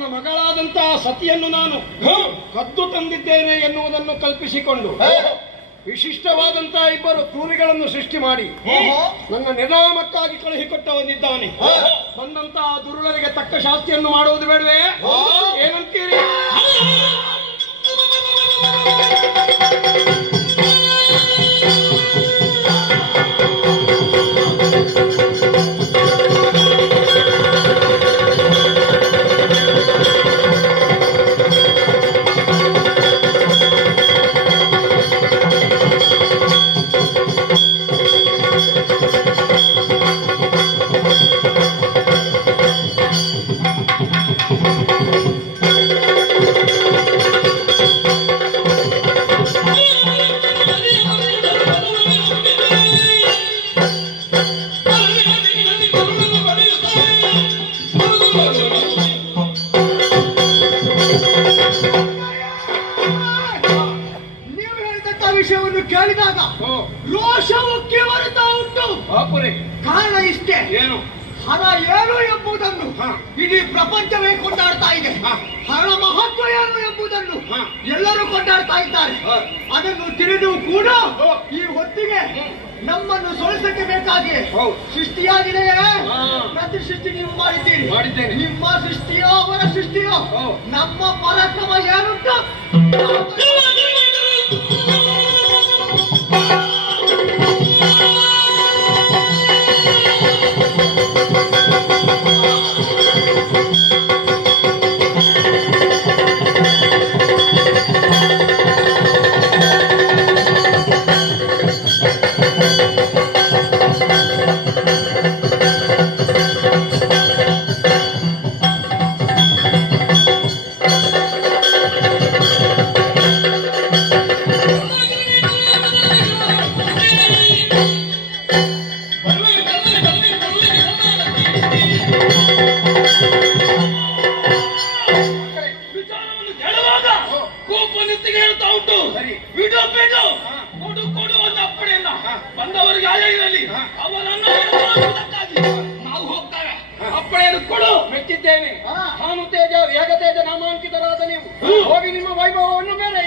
ಅವನ ಮಗಳಾದಂತಹ ಸತಿಯನ್ನು ನಾನು ಕದ್ದು ತಂದಿದ್ದೇನೆ ಎನ್ನುವುದನ್ನು ಕಲ್ಪಿಸಿಕೊಂಡು ವಿಶಿಷ್ಟವಾದಂತಹ ಇಬ್ಬರು ಕ್ರೂರಿಗಳನ್ನು ಸೃಷ್ಟಿ ಮಾಡಿ ನನ್ನ ನಿರ್ನಾಮಕ್ಕಾಗಿ ಕಳುಹಿಕೊಟ್ಟವನಿದ್ದಾನೆ. ಬಂದಂತಹ ದುರುಳರಿಗೆ ತಕ್ಕ ಶಾಸ್ತಿಯನ್ನು ಮಾಡುವುದು ಬೇಡವೇ? ಏನಂತೀರಿ? ವಿಷಯವನ್ನು ಕೇಳಿದಾಗ ರೋಷವಕ್ಕೆ ಬರುತ್ತಾ ಉಂಟು. ಕಾರಣ ಇಷ್ಟೇ, ಏನು? ಹಣ ಏನು ಎಂಬುದನ್ನು ಇಡೀ ಪ್ರಪಂಚವೇ ಕೊಂಡಾಡ್ತಾ ಇದೆ. ಹಣ ಮಹತ್ವ ಏನು ಎಂಬುದನ್ನು ಎಲ್ಲರೂ ಕೊಂಡಾಡ್ತಾ ಇದ್ದಾರೆ. ಅದನ್ನು ತಿಳಿದು ಕೂಡ ಈ ಹೊತ್ತಿಗೆ ನಮ್ಮನ್ನು ಸೋಲಿಸಕ್ಕೆ ಬೇಕಾಗಿ ಸೃಷ್ಟಿಯಾಗಿದೆಯೇ? ಪ್ರತಿ ಸೃಷ್ಟಿ ನೀವು ಮಾಡಿದ್ದೀರಿ. ನಿಮ್ಮ ಸೃಷ್ಟಿಯೋ ಅವರ ಸೃಷ್ಟಿಯೋ ನಮ್ಮ ಪರಾಕ್ರಮ ಏನುಂಟು? ಬಂದವರಿಗೆ ಆಯದಲ್ಲಿ ಅವರನ್ನು ನಾವು ಹೋಗ್ತೇವೆ. ಅಪ್ಪಣೆಯನ್ನು ಕೊಡು. ಮೆಚ್ಚಿದ್ದೇನೆ. ಭಾನು ತೇಜ ವೇಗ ತೇಜ ನಾಮಾಂಕಿತರಾದ ನೀವು ಹೋಗಿ ನಿಮ್ಮ ವೈಭವವನ್ನು ಬೇರೆ